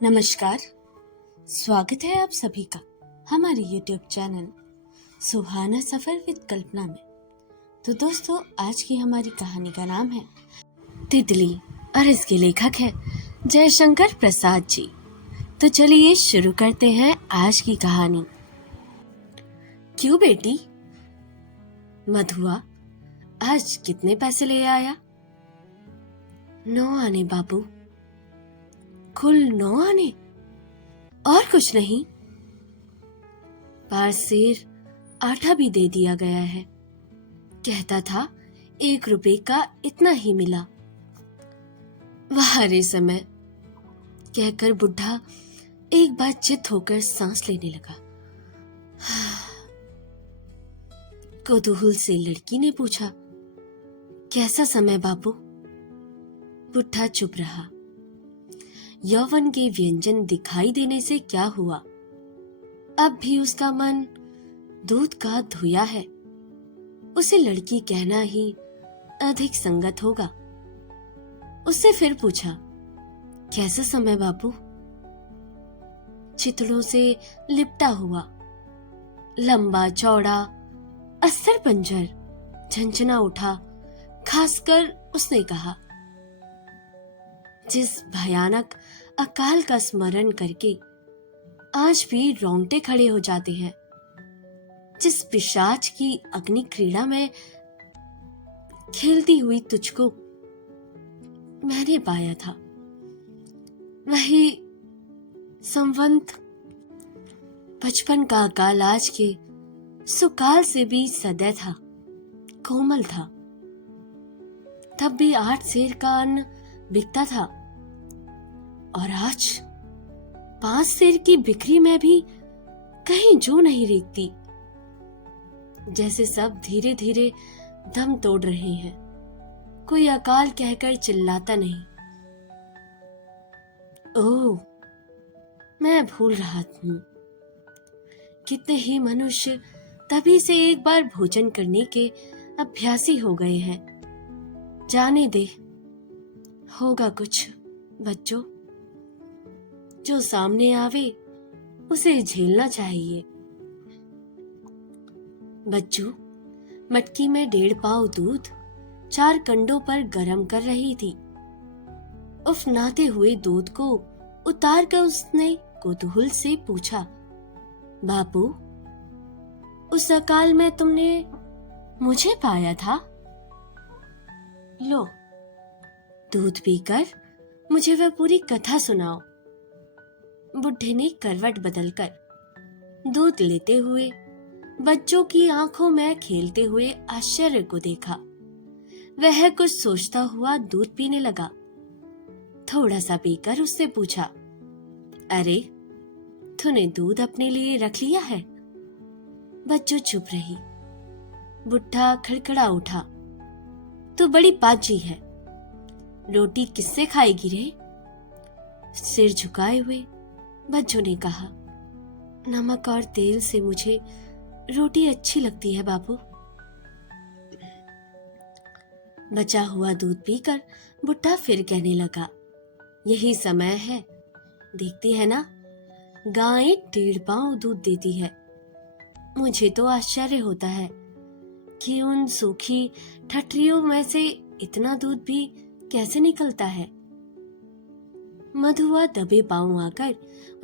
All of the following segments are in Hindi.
नमस्कार। स्वागत है आप सभी का हमारे YouTube channel Suhana Safar with Kalpana में। तो दोस्तों, आज की हमारी कहानी का नाम है तितली और इसके लेखक है जयशंकर प्रसाद जी। तो चलिए शुरू करते हैं आज की कहानी। क्यों बेटी? मधुआ आज कितने पैसे ले आया? 9 आने बाबू। कुल 9 आने और कुछ नहीं? पारसेर आटा भी दे दिया गया है। कहता था 1 रुपए का इतना ही मिला। वाह रे समय, कहकर बुढ़ा एक बार चित होकर सांस लेने लगा। कौतूहल से लड़की ने पूछा, कैसा समय बापू? बुढ़ा चुप रहा। यौवन के व्यंजन दिखाई देने से क्या हुआ? अब भी उसका मन दूध का धोया है। उसे लड़की कहना ही अधिक संगत होगा। उससे फिर पूछा, कैसा समय बापू? चितड़ों से लिपटा हुआ, लंबा चौड़ा, अस्तर पंजर, झंझना उठा। खासकर उसने कहा, जिस भयानक अकाल का स्मरण करके आज भी रोंगटे खड़े हो जाते हैं, जिस पिशाच की अग्नि क्रीड़ा में खेलती हुई तुझको मैंने पाया था, वही संवंत 55 का अकाल आज के सुकाल से भी सदै था, कोमल था। तब भी 8 सेर का अन्न बिकता था और आज 5 सेर की बिक्री में भी कहीं जो नहीं रेखती। जैसे सब धीरे धीरे दम तोड़ रहे हैं। कोई अकाल कहकर चिल्लाता नहीं। ओह, मैं भूल रहा हूं। कितने ही मनुष्य तभी से एक बार भोजन करने के अभ्यासी हो गए हैं। जाने दे, होगा कुछ बच्चों। जो सामने आवे उसे झेलना चाहिए। बच्चू मटकी में 1.5 पाव दूध 4 कंडों पर गरम कर रही थी। उफनाते हुए दूध को उतार कर उसने कौतूहल से पूछा, बापू, उस अकाल में तुमने मुझे पाया था? लो, दूध पीकर मुझे वह पूरी कथा सुनाओ। बुढ़े ने करवट बदलकर दूध लेते हुए बच्चों की आंखों में खेलते हुए आश्चर्य को देखा। वह कुछ सोचता हुआ दूध पीने लगा। थोड़ा सा पीकर उससे पूछा, अरे, तूने दूध अपने लिए रख लिया है? बच्चों चुप रही। बुढ़ा खड़खड़ा उठा, तू बड़ी पाजी है, रोटी किससे खाएगी रे? सिर झुकाए हुए बच्चों ने कहा, नमक और तेल से मुझे रोटी अच्छी लगती है बापू। बचा हुआ दूध पीकर बुढ़ा फिर कहने लगा, यही समय है, देखती है ना, गाय 1.5 पाव दूध देती है। मुझे तो आश्चर्य होता है कि उन सूखी ठठरियों में से इतना दूध भी कैसे निकलता है। मधुआ दबे पांव आकर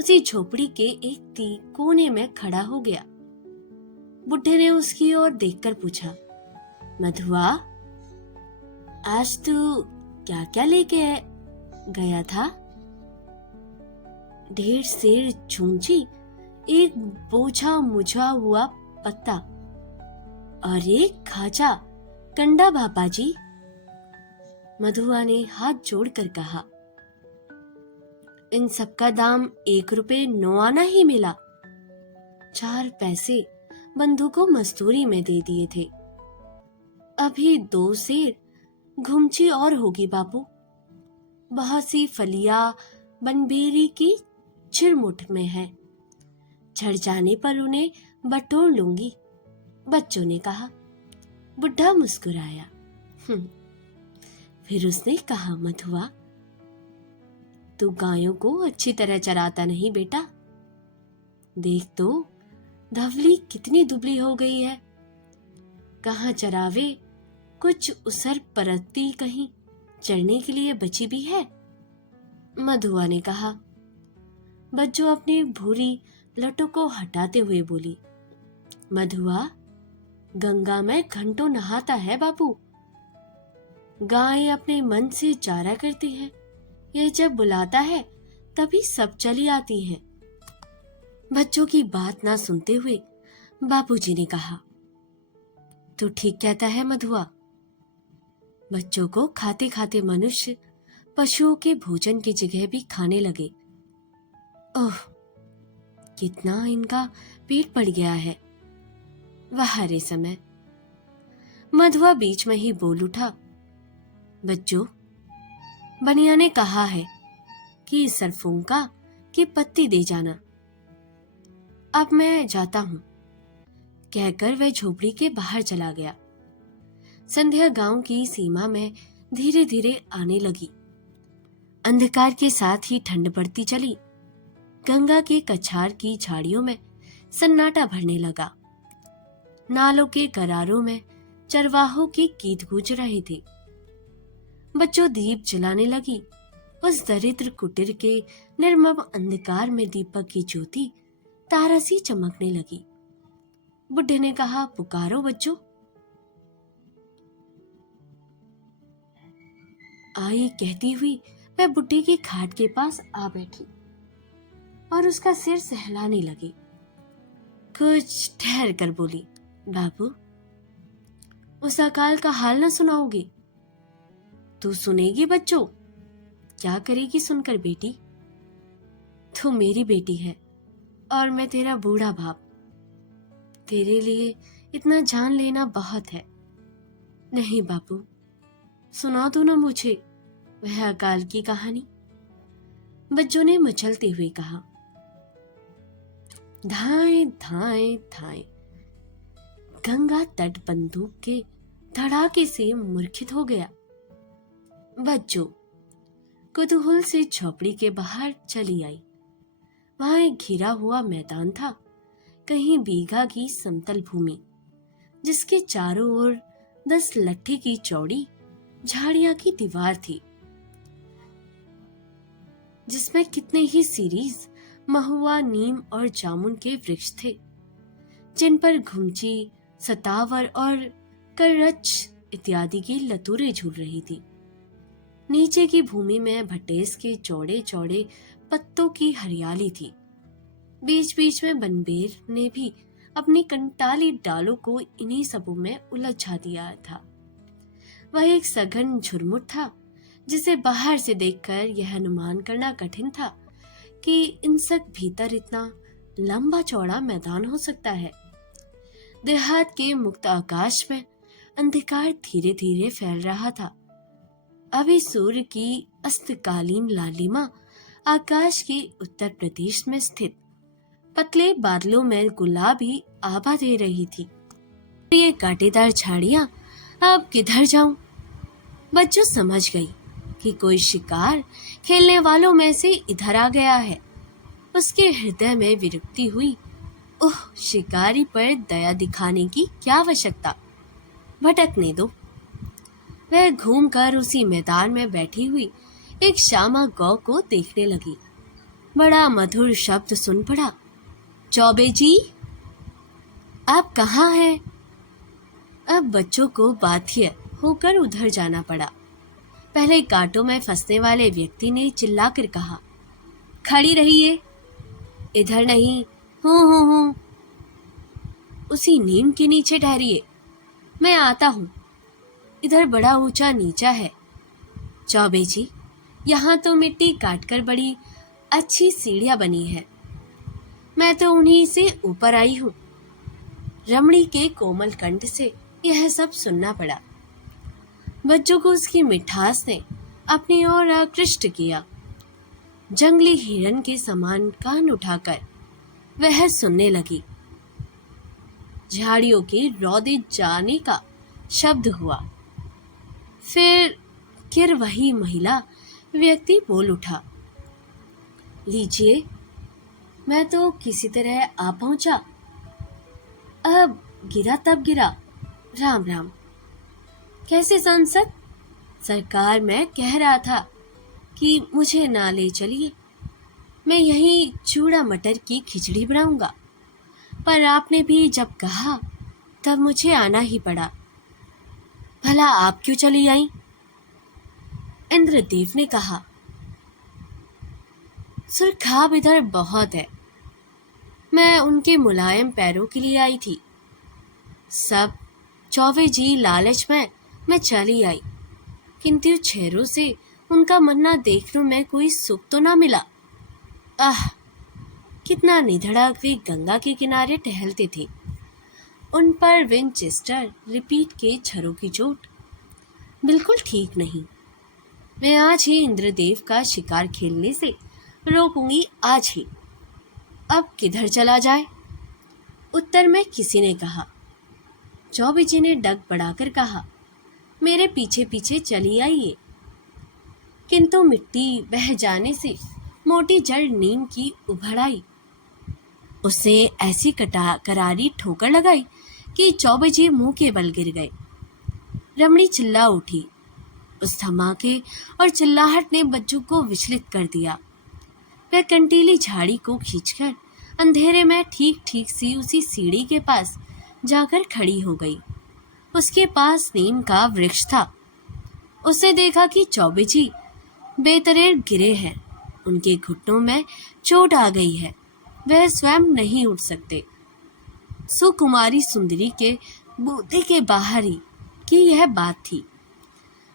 उसी झोपड़ी के एक कोने में खड़ा हो गया। बुढ़े ने उसकी ओर देखकर पूछा, मधुआ, आज तू क्या क्या लेके गया था? 1.5 सेर चूंची, 1 बोझा मुझा हुआ पत्ता और 1 खाजा कंडा बापाजी। मधुआ ने हाथ जोड़कर कहा, इन सब का दाम 1 रुपए 9 आना ही मिला। 4 पैसे बंधु को मजदूरी में दे दिए थे। अभी 2 सेर घुमची और होगी बापू। बहुत सी फलिया बनबेरी की चिरमुठ में है। झड़ जाने पर उन्हें बटोर लूंगी, बच्चों ने कहा। बुढ़ा मुस्कुराया। फिर उसने कहा, मधुआ, तू गायों को अच्छी तरह चराता नहीं बेटा। देख तो धवली कितनी दुबली हो गई है। कहाँ चरावे, कुछ उसर परतती कहीं चढ़ने के लिए बची भी है। मधुआ ने कहा। बच्चों अपनी भूरी लटों को हटाते हुए बोली, मधुआ, गंगा में घंटों नहाता है बापू। गाय अपने मन से चारा करती है, यह जब बुलाता है तभी सब चली आती हैं। बच्चों की बात ना सुनते हुए बापूजी ने कहा, तू ठीक कहता है मधुआ। बच्चों को खाते खाते मनुष्य पशुओं के भोजन की जगह भी खाने लगे। ओह, कितना इनका पेट बढ़ गया है। वहारे समय मधुआ बीच में ही बोल उठा, बच्चों, बनिया ने कहा है कि सरफोंका की पत्ती दे जाना। अब मैं जाता हूं, कहकर वह झोपड़ी के बाहर चला गया। संध्या गांव की सीमा में धीरे धीरे आने लगी। अंधकार के साथ ही ठंड बढ़ती चली। गंगा के कछार की झाड़ियों में सन्नाटा भरने लगा। नालों के करारों में चरवाहों के गीत गूंज रहे थे। बच्चों दीप जलाने लगी। उस दरिद्र कुटीर के निर्मम अंधकार में दीपक की ज्योति तारा सी चमकने लगी। बुढ़े ने कहा, पुकारो बच्चों। आई कहती हुई वह बुढ़े की खाट के पास आ बैठी और उसका सिर सहलाने लगी। कुछ ठहर कर बोली, बाबू, उस अकाल का हाल न सुनाओगे? तू सुनेगी बच्चों? क्या करेगी सुनकर बेटी? तू मेरी बेटी है और मैं तेरा बूढ़ा बाप। तेरे लिए इतना जान लेना बहुत है। नहीं बापू, सुना दो ना मुझे वह अकाल की कहानी। बच्चों ने मचलते हुए कहा। धाए धाए धाए गंगा तट बंदूक के धड़ाके से मूर्छित हो गया। बच्चों कुतूहल से झोपड़ी के बाहर चली आई। वहां एक घिरा हुआ मैदान था, कहीं बीघा की समतल भूमि, जिसके चारों ओर 10 लट्ठे की चौड़ी झाड़ियां की दीवार थी, जिसमें कितने ही सीरीज, महुआ, नीम और जामुन के वृक्ष थे, जिन पर घुमची, सतावर और करच इत्यादि की लतूरें झूल रही थी। नीचे की भूमि में भटेस के चौड़े चौड़े पत्तों की हरियाली थी। बीच बीच में बनबेर ने भी अपनी कंटाली डालों को इन्हीं सबों में उलझा दिया था। वह एक सघन झुरमुट था, जिसे बाहर से देखकर यह अनुमान करना कठिन था कि इनसक भीतर इतना लंबा चौड़ा मैदान हो सकता है। देहात के मुक्त आकाश में अंधकार धीरे धीरे फैल रहा था। अभी सूर्य की अस्तकालीन लालिमा आकाश के उत्तर प्रदेश में स्थित पतले बादलों में गुलाबी आभा दे रही थी। ये कांटेदार झाड़ियां, अब किधर जाऊं? बच्चों समझ गई कि कोई शिकार खेलने वालों में से इधर आ गया है। उसके हृदय में विरक्ति हुई। ओह, शिकारी पर दया दिखाने की क्या आवश्यकता, भटकने दो। वह घूमकर उसी मैदान में बैठी हुई एक श्यामा गौ को देखने लगी। बड़ा मधुर शब्द सुन पड़ा, चौबे जी, आप कहाँ हैं? अब बच्चों को बाध्य होकर उधर जाना पड़ा। पहले कांटों में फंसने वाले व्यक्ति ने चिल्लाकर कहा, खड़ी रहिए, इधर नहीं, हूँ। उसी नीम के नीचे ठहरिए, मैं आता हूँ। इधर बड़ा ऊंचा नीचा है। चौबे जी, यहाँ तो मिट्टी काटकर बड़ी अच्छी सीढ़ियाँ बनी है। मैं तो उन्हीं से ऊपर आई हूँ। रमणी के कोमल कंठ से यह सब सुनना पड़ा। बच्चों को उसकी मिठास ने अपनी ओर आकृष्ट किया। जंगली हिरन के समान कान उठाकर वह सुनने लगी। झाड़ियों के रौदे जाने का शब्द हुआ। फिर वही महिला व्यक्ति बोल उठा, लीजिए, मैं तो किसी तरह आ पहुंचा। अब गिरा तब गिरा। राम राम। कैसे सांसद? सरकार, मैं कह रहा था कि मुझे ना ले चलिए, मैं यहीं चूड़ा मटर की खिचड़ी बनाऊंगा, पर आपने भी जब कहा तब मुझे आना ही पड़ा। भला आप क्यों चली आई? इंद्रदेव ने कहा। सुरखाब इधर बहुत है, मैं उनके मुलायम पैरों के लिए आई थी। सब चौबे जी लालच में मैं चली आई, किंतु चेहरों से उनका मन्ना देखने में कोई सुख तो ना मिला। आह, कितना निधड़क वे गंगा के किनारे टहलते थे। उन पर विंचेस्टर रिपीट के छरों की चोट बिल्कुल ठीक नहीं। मैं आज ही इंद्रदेव का शिकार खेलने से रोकूंगी, आज ही। अब किधर चला जाए? उत्तर में किसी ने कहा। चौबे जी ने डग बढ़ाकर कहा, मेरे पीछे पीछे चली आइए। किंतु मिट्टी बह जाने से मोटी जड़ नीम की उभर आई। उसे ऐसी करारी ठोकर लगाई कि चौबे जी मुंह के बल गिर गए। रमणी चिल्ला उठी। उस धमाके और चिल्लाहट ने बच्चों को विचलित कर दिया। वह कंटीली झाड़ी को खींचकर अंधेरे में ठीक ठीक सी उसी सीढ़ी के पास जाकर खड़ी हो गई। उसके पास नीम का वृक्ष था। उसने देखा कि चौबे जी बेतरेर गिरे हैं, उनके घुटनों में चोट आ गई है, वह स्वयं नहीं उठ सकते। सुकुमारी सुंदरी के बूते के बाहर ही की यह बात थी।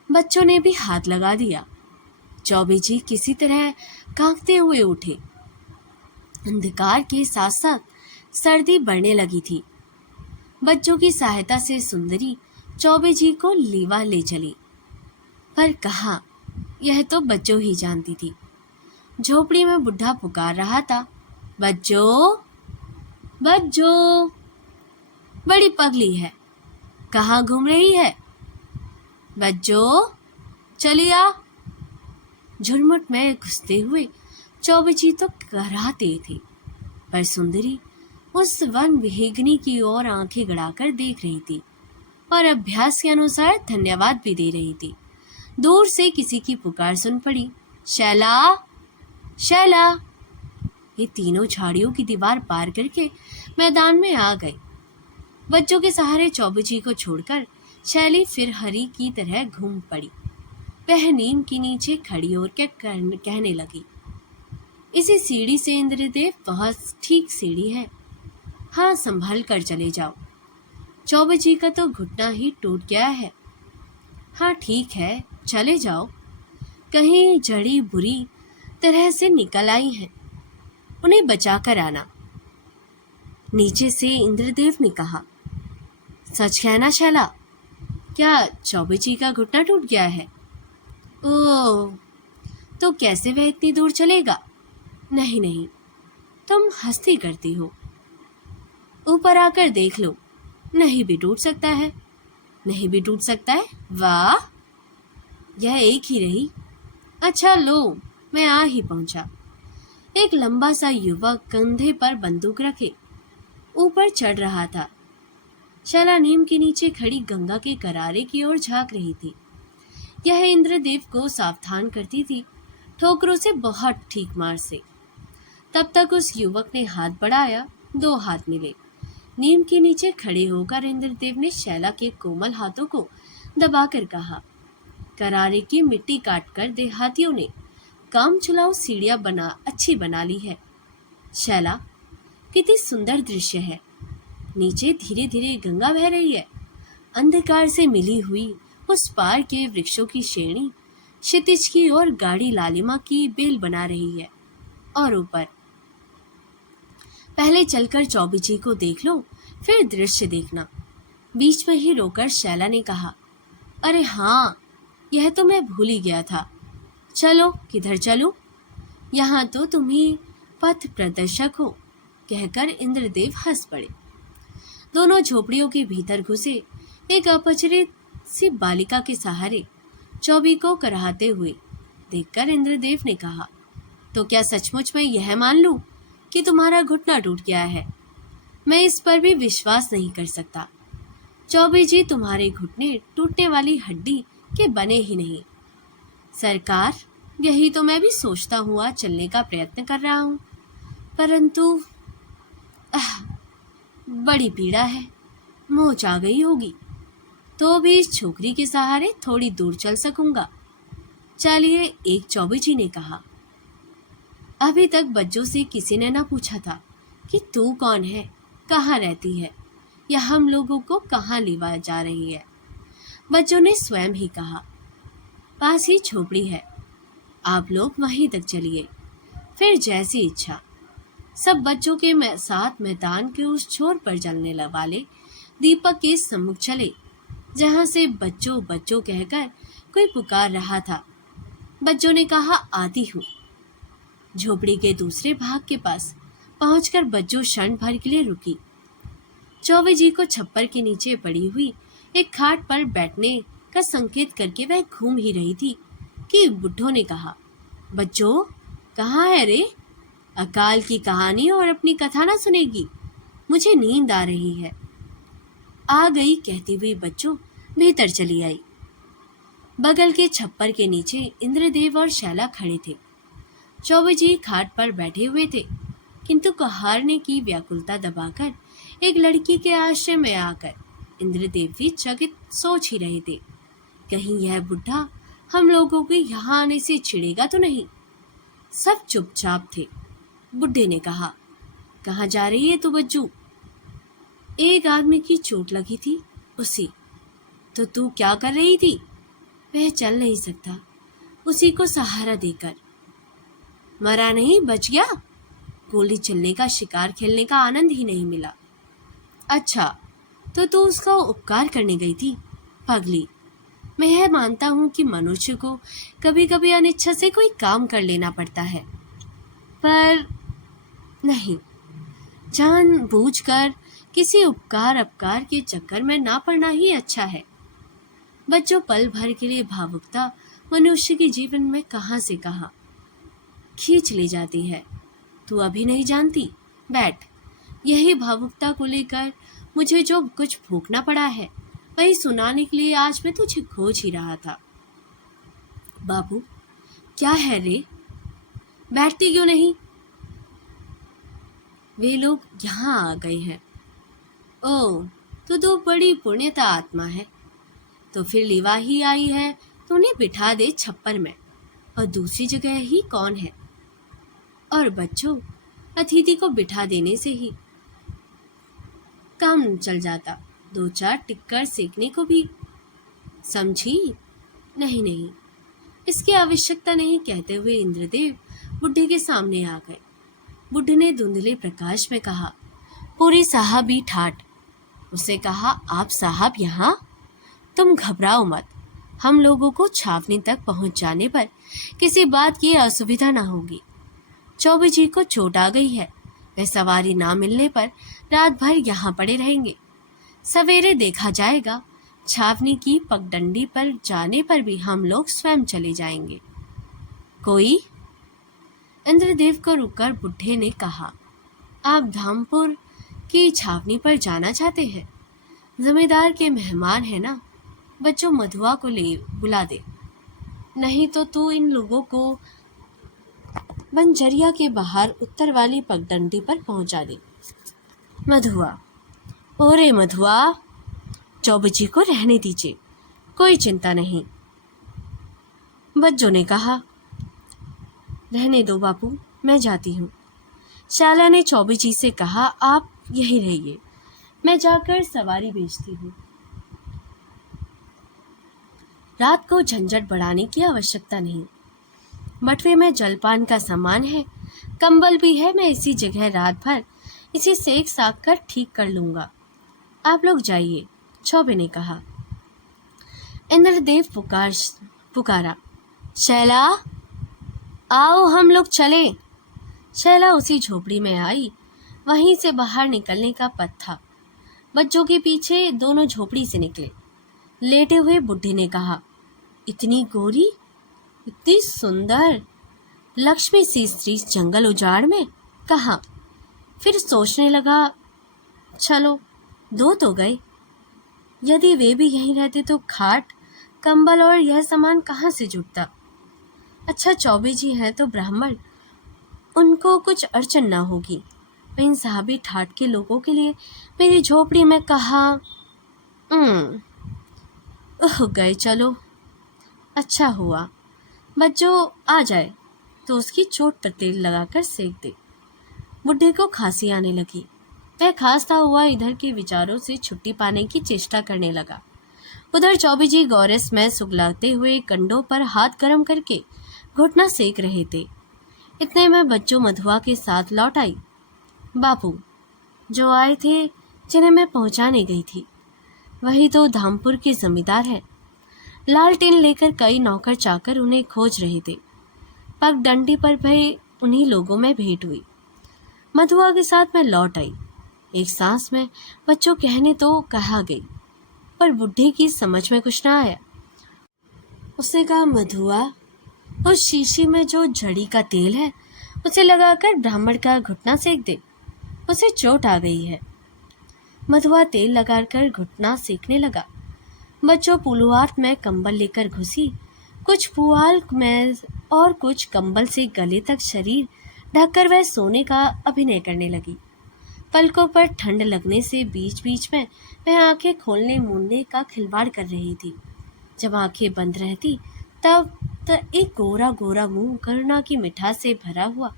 बच्चों ने भी हाथ लगा दिया। चौबे जी किसी तरह कांपते हुए उठे। अंधकार के साथ साथ सर्दी बढ़ने लगी थी। बच्चों की सहायता से सुंदरी चौबे जी को लीवा ले चली, पर कहाँ, यह तो बच्चों ही जानती थी। झोपड़ी में बुढ़ा पुकार रहा था, बच्चों बच्चों। बड़ी पगली है, कहाँ घूम रही है? बच्चों चलिया। झुरमुट में घुसते हुए चौबे जी तो कराहते थे, पर सुंदरी उस वन विहंगनी की ओर आंखें गड़ाकर देख रही थी और अभ्यास के अनुसार धन्यवाद भी दे रही थी। दूर से किसी की पुकार सुन पड़ी, शैला शैला। ये तीनों झाड़ियों की दीवार पार करके मैदान में आ गए। बच्चों के सहारे चौबे जी को छोड़कर शैली फिर हरी की तरह घूम पड़ी। वह नीम के नीचे खड़ी होकर कहने लगी, इसी सीढ़ी से इंद्रदेव बहुत ठीक सीढ़ी है, हाँ संभल कर चले जाओ। चौबे जी का तो घुटना ही टूट गया है। हाँ ठीक है, चले जाओ, कहीं जड़ी बुरी तरह से निकल आई हैं, उन्हें बचा कर आना। नीचे से इंद्रदेव ने कहा, सच कहना शैला, क्या चौबे जी का घुटना टूट गया है? ओह, तो कैसे वह इतनी दूर चलेगा? नहीं नहीं, तुम हंसती करती हो। ऊपर आकर देख लो, नहीं भी टूट सकता है। नहीं भी टूट सकता है? वाह, यह एक ही रही। अच्छा लो, मैं आ ही पहुंचा। एक लंबा सा युवक कंधे पर बंदूक रखे ऊपर चढ़ रहा था। शैला नीम के नीचे खड़ी गंगा के करारे की ओर झांक रही थी। यह इंद्रदेव को सावधान करती थी, ठोकरों से बहुत ठीक मार से। तब तक उस युवक ने हाथ बढ़ाया, दो हाथ मिले। नीम के नीचे खड़े होकर इंद्रदेव ने शैला के कोमल हाथों को दबाकर कहा, करारे की मिट्टी काटकर देहातियों ने काम चलाओ सीढ़ियां अच्छी बना ली है। शैला, कितनी सुंदर दृश्य है। नीचे धीरे धीरे गंगा बह रही है। अंधकार से मिली हुई उस पार के वृक्षों की श्रेणी क्षितिज की ओर गाढ़ी लालिमा की बेल बना रही है। और ऊपर, पहले चलकर चौबे जी को देख लो, फिर दृश्य देखना। बीच में ही रोकर शैला ने कहा, अरे हाँ, यह तो मैं भूल ही गया था। चलो, किधर चलूं? यहाँ तो तुम ही पथ प्रदर्शक हो, कहकर इंद्रदेव हंस पड़े। दोनों झोपड़ियों के भीतर घुसे। एक अपरिचित सी बालिका के सहारे चौबे को कराहते हुए देखकर इंद्रदेव ने कहा, तो क्या सचमुच मैं यह मान लूं कि तुम्हारा घुटना टूट गया है? मैं इस पर भी विश्वास नहीं कर सकता। चौबे जी, तुम्हारे घुटने टूटने वाली हड्डी के बने ही नहीं। सरकार, यही तो मैं भी सोचता हुआ चलने का प्रयत्न कर रहा हूँ, परंतु बड़ी पीड़ा है। मोच आ गई होगी तो भी इस छोकरी के सहारे थोड़ी दूर चल सकूंगा। चलिए, एक चौबे जी ने कहा। अभी तक बच्चों से किसी ने न पूछा था कि तू कौन है, कहाँ रहती है, या हम लोगों को कहाँ लेवा जा रही है। बच्चों ने स्वयं ही कहा, पास ही झोपड़ी है, आप लोग वहीं तक चलिए, फिर जैसी इच्छा। सब बच्चों के साथ मैदान के उस छोर पर जलने वाले दीपक के सम्मुख चले, जहां से बच्चों बच्चों कहकर कोई पुकार रहा था। बच्चों ने कहा, आती हूँ। झोपड़ी के दूसरे भाग के पास पहुंचकर बच्चों क्षण भर के लिए रुकी। चौबे जी को छप्पर के नीचे पड़ी हुई एक खाट पर बैठने का संकेत करके वह घूम ही रही थी कि बुड्ढों ने कहा, बच्चों, कहाँ है रे? अकाल की कहानी और अपनी कथा ना सुनेगी? मुझे नींद आ रही है। आ गई कहती हुई बच्चों भीतर चली आई। बगल के छप्पर के नीचे इंद्रदेव और शैला खड़े थे। चौबे जी खाट पर बैठे हुए थे, किंतु कहारने की व्याकुलता दबाकर एक लड़की के आश्रय में आकर इंद्रदेव भी चकित सोच ही रहे थे, कहीं यह बुढ़ा हम लोगों के यहाँ आने से चिढ़ेगा तो नहीं। सब चुपचाप थे। बुढ़े ने कहा, कहाँ जा रही है तू बच्चू? एक आदमी की चोट लगी थी, उसी। तो तू क्या कर रही थी? वह चल नहीं सकता, उसी को सहारा देकर। मरा नहीं, बच गया। गोली चलने का, शिकार खेलने का आनंद ही नहीं मिला। अच्छा, तो तू उसका उपकार करने गई थी? पगली, मैं यह मानता हूँ कि मनुष्य को कभी कभी अनिच्छा से कोई काम कर लेना पड़ता है, पर नहीं, जानबूझकर किसी उपकार अपकार के चक्कर में ना पड़ना ही अच्छा है। बच्चों, पल भर के लिए भावुकता मनुष्य के जीवन में कहाँ से कहाँ खींच ले जाती है, तू अभी नहीं जानती। बैठ। यही भावुकता को लेकर मुझे जो कुछ भोगना पड़ा है, वही सुनाने के लिए आज मैं तुझे खोज ही रहा था। बाबू, क्या है रे? बैठती क्यों नहीं? वे लोग यहाँ आ गए हैं। ओह, तो बड़ी पुण्यता आत्मा है। तो फिर लिवा ही आई है तो उन्हें बिठा दे छप्पर में, और दूसरी जगह ही कौन है? और बच्चों, अतिथि को बिठा देने से ही काम चल जाता, 2-4 टिक्कर सेकने को भी। समझी? नहीं नहीं, इसकी आवश्यकता नहीं, कहते हुए इंद्रदेव बुढ़े के सामने आ गए। बुढ़े ने धुंधले प्रकाश में कहा, पूरी साहब ही ठाठ। उसे कहा, आप साहब यहाँ? तुम घबराओ मत, हम लोगों को छावनी तक पहुंच जाने पर किसी बात की असुविधा ना होगी। चौबे जी को चोट आ गई है, वे सवारी ना मिलने पर रात भर यहाँ पड़े रहेंगे। सवेरे देखा जाएगा, छावनी की पगडंडी पर जाने पर भी हम लोग स्वयं चले जाएंगे। कोई? इंद्रदेव को रुककर बुढ़े ने कहा, आप धामपुर की छावनी पर जाना चाहते हैं? जमींदार के मेहमान है ना। बच्चों, मधुआ को ले बुला दे, नहीं तो तू इन लोगों को बंजरिया के बाहर उत्तर वाली पगडंडी पर पहुंचा दे। मधुआ, ओरे मधुआ, चौबे जी को रहने दीजिए, कोई चिंता नहीं। बच्चों ने कहा, रहने दो बापू, मैं जाती हूँ। शाला ने चौबे जी से कहा, आप यहीं रहिए, मैं जाकर सवारी भेजती हूँ। रात को झंझट बढ़ाने की आवश्यकता नहीं। बटवे में जलपान का सामान है, कंबल भी है, मैं इसी जगह रात भर इसी सेक साक कर ठीक कर लूँगा। आप लोग जाइए, चौबे ने कहा। इंद्रदेव पुकारा, शैला, आओ हम लोग चले। शैला उसी झोपड़ी में आई, वहीं से बाहर निकलने का पथ था। बच्चों के पीछे दोनों झोपड़ी से निकले। लेटे हुए बुढ़े ने कहा, इतनी गोरी, इतनी सुंदर, लक्ष्मी सी स्त्री जंगल उजाड़ में कहाँ? फिर सोचने लगा, चलो 2 तो गए। यदि वे भी यहीं रहते तो खाट, कंबल और यह सामान कहाँ से जुटता? अच्छा, चौबे जी हैं तो ब्राह्मण, उनको कुछ अड़चन ना होगी। इन साहबी ठाट के लोगों के लिए मेरी झोपड़ी में कहाँ? गए चलो। अच्छा हुआ बच्चों आ जाए तो उसकी चोट पर तेल लगाकर सेक दे। बुढ़े को खांसी आने लगी। वह खांसता हुआ इधर के विचारों से छुट्टी पाने की चेष्टा करने लगा। उधर चौबे जी गौरस में सुगलाते हुए कंडों पर हाथ गर्म करके घुटना सेक रहे थे। इतने में बच्चों मधुआ के साथ लौट आई। बापू जो आए थे, जिन्हें मैं पहुंचाने गई थी, वही तो धामपुर के जमींदार है। लालटेन लेकर कई नौकर चाकर उन्हें खोज रहे थे। पगडंडी पर भय उन्हीं लोगों में भेंट हुई। मधुआ के साथ मैं लौट आई। एक सांस में बच्चों कहने तो कहा गई, पर बुढ़े की समझ में कुछ ना आया। उसने कहा, मधुआ उस शीशी में जो जड़ी का तेल है उसे लगाकर ब्राह्मण का घुटना सेक दे, उसे चोट आ गई है। मधुआ तेल लगाकर घुटना सेकने लगा। बच्चों पुलुआर्त में कंबल लेकर घुसी। कुछ पुआल में और कुछ कंबल से गले तक शरीर ढककर वह सोने का अभिनय करने लगी। पलकों पर ठंड लगने से बीच बीच में वह आंखें खोलने मूंदने का खिलवाड़ कर रही थी। जब आंखें बंद रहती तब एक गोरा गोरा मुंह करुणा की मिठास से भरा हुआ,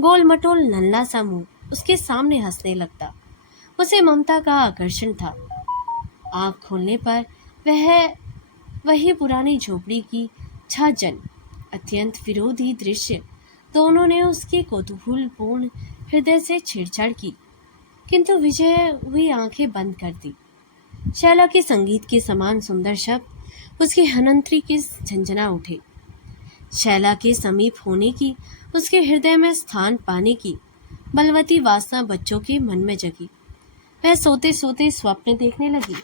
गोल मटोल नन्हा सा मुंह उसके सामने हंसने लगता। उसे ममता का आकर्षण था। आंख खोलने पर वह वही पुरानी झोपड़ी की छाजन, अत्यंत विरोधी दृश्य दोनों ने उसके कौतूहलपूर्ण हृदय से छेड़छाड़ की, किंतु विजय हुई आंखें बंद कर दी। शैला के संगीत के समान सुंदर शब्द उसकी हनंत्री के झंझना उठे। शैला के समीप होने की, उसके हृदय में स्थान पाने की बलवती वासना बच्चों के मन में जगी। वह सोते सोते स्वप्न देखने लगी।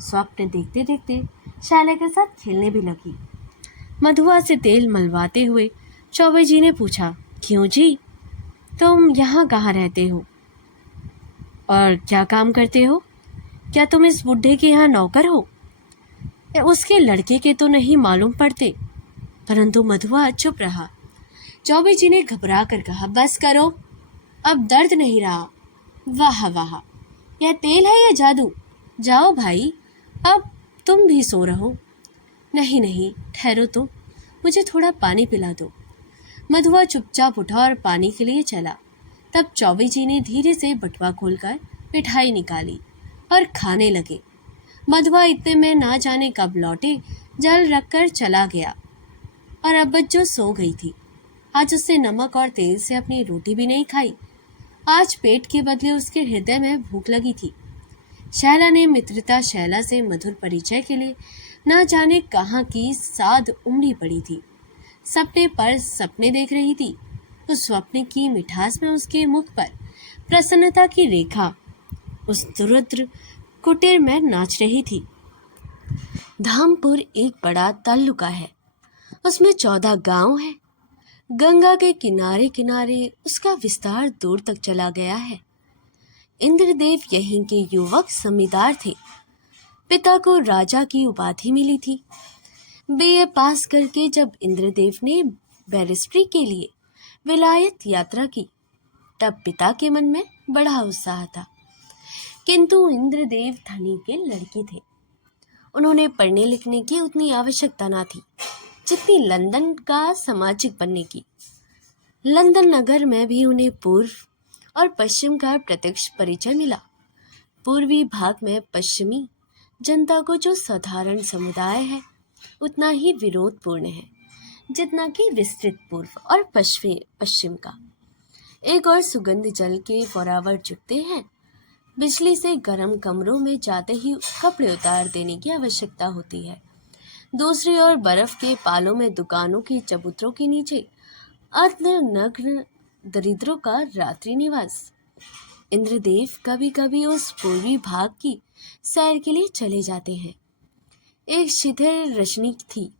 स्वप्न देखते देखते शैला के साथ खेलने भी लगी। मधुआ से तेल मलवाते हुए चौबे जी ने पूछा, क्यों जी, तुम यहाँ कहाँ रहते हो और क्या काम करते हो? क्या तुम इस बुढ़े के यहाँ नौकर हो? उसके लड़के के तो नहीं मालूम पड़ते। परंतु मधुआ चुप रहा। चौबे जी ने घबरा कर कहा, बस करो, अब दर्द नहीं रहा। वाह वाह, यह तेल है या जादू? जाओ भाई, अब तुम भी सो रहो। नहीं नहीं, ठहरो तो, मुझे थोड़ा पानी पिला दो। मधुआ चुपचाप उठा और पानी के लिए चला। तब चौबे जी ने धीरे से बटुआ खोलकर मिठाई निकाली और खाने लगे। मधुआ इतने में ना जाने कब लौटे, जल रखकर चला गया और अब बच्चों सो गई थी। आज उसने नमक और तेल से अपनी रोटी भी नहीं खाई। आज पेट के बदले उसके हृदय में भूख लगी थी। शैला ने मित्रता शैला से मधुर परिचय के लिए ना जाने कहाँ की साध उमड़ी पड़ी थी। सपने पर सपने देख रही थी। उस स्वप्न की मिठास में उसके मुख पर प्रसन्नता की रेखा उस दुरुद्र कुटीर में नाच रही थी। धामपुर एक बड़ा ताल्लुका है। उसमें 14 गांव हैं। गंगा के किनारे किनारे उसका विस्तार दूर तक चला गया है। इंद्रदेव यहीं के युवक जमींदार थे। पिता को राजा की उपाधि मिली थी। बीए पास करके जब इंद्रदेव ने बैरिस्ट्री के लिए विलायत यात्रा की, तब पिता के मन में बड़ा उत्साह था। किंतु इंद्रदेव धनी के लड़के थे। उन्होंने पढ़ने लिखने की उतनी आवश्यकता ना थी जितनी लंदन का सामाजिक बनने की। लंदन नगर में भी उन्हें पूर्व और पश्चिम का प्रत्यक्ष परिचय मिला। पूर्वी भाग में पश्चिमी जनता को जो साधारण समुदाय है उतना ही विरोधपूर्ण है जितना कि विस्तृत पूर्व और पश्चिम का। एक और सुगंध जल के फौरावर जुटते हैं। बिजली से गर्म कमरों में जाते ही कपड़े उतार देने की आवश्यकता होती है। दूसरी ओर बर्फ के पालों में दुकानों के चबूतरों के नीचे अर्धनग्न दरिद्रों का रात्रि निवास। इंद्रदेव कभी कभी उस पूर्वी भाग की सैर के लिए चले जाते हैं। एक शिथिल रजनी थी।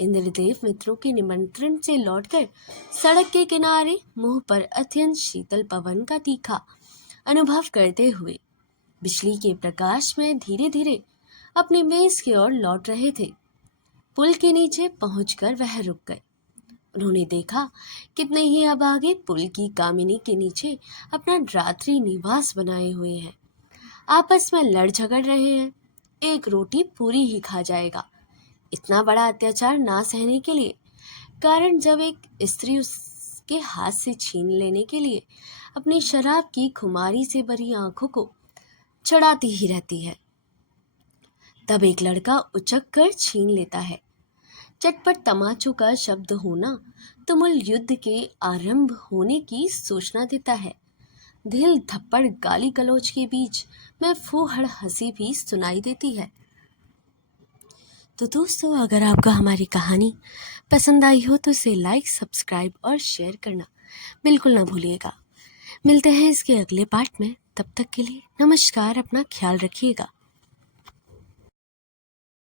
इंद्रदेव मित्रों के निमंत्रण से लौटकर सड़क के किनारे मुंह पर अत्यंत शीतल पवन का तीखा अनुभव करते हुए बिजली के प्रकाश में धीरे धीरे अपनी मेज की ओर लौट रहे थे। पुल के नीचे पहुंचकर वह रुक गए। उन्होंने देखा कितने ही अब आगे पुल की कामिनी के नीचे अपना रात्रि निवास बनाए हुए हैं। आपस में लड़ झगड़ रहे हैं। एक रोटी पूरी ही खा जाएगा। इतना बड़ा अत्याचार ना सहने के लिए कारण जब एक स्त्री उसके हाथ से छीन लेने के लिए अपनी शराब की खुमारी से भरी आंखों को चढ़ाती ही रहती है, तब एक लड़का उचक कर छीन लेता है। चटपट तमाचों का शब्द होना तुमुल युद्ध के आरंभ होने की सूचना देता है। ढील थप्पड़ गाली गलौज के बीच में फूहड़ हंसी भी सुनाई देती है। तो दोस्तों, अगर आपको हमारी कहानी पसंद आई हो तो इसे लाइक, सब्सक्राइब और शेयर करना बिल्कुल ना भूलिएगा। मिलते हैं इसके अगले पार्ट में। तब तक के लिए नमस्कार, अपना ख्याल रखिएगा।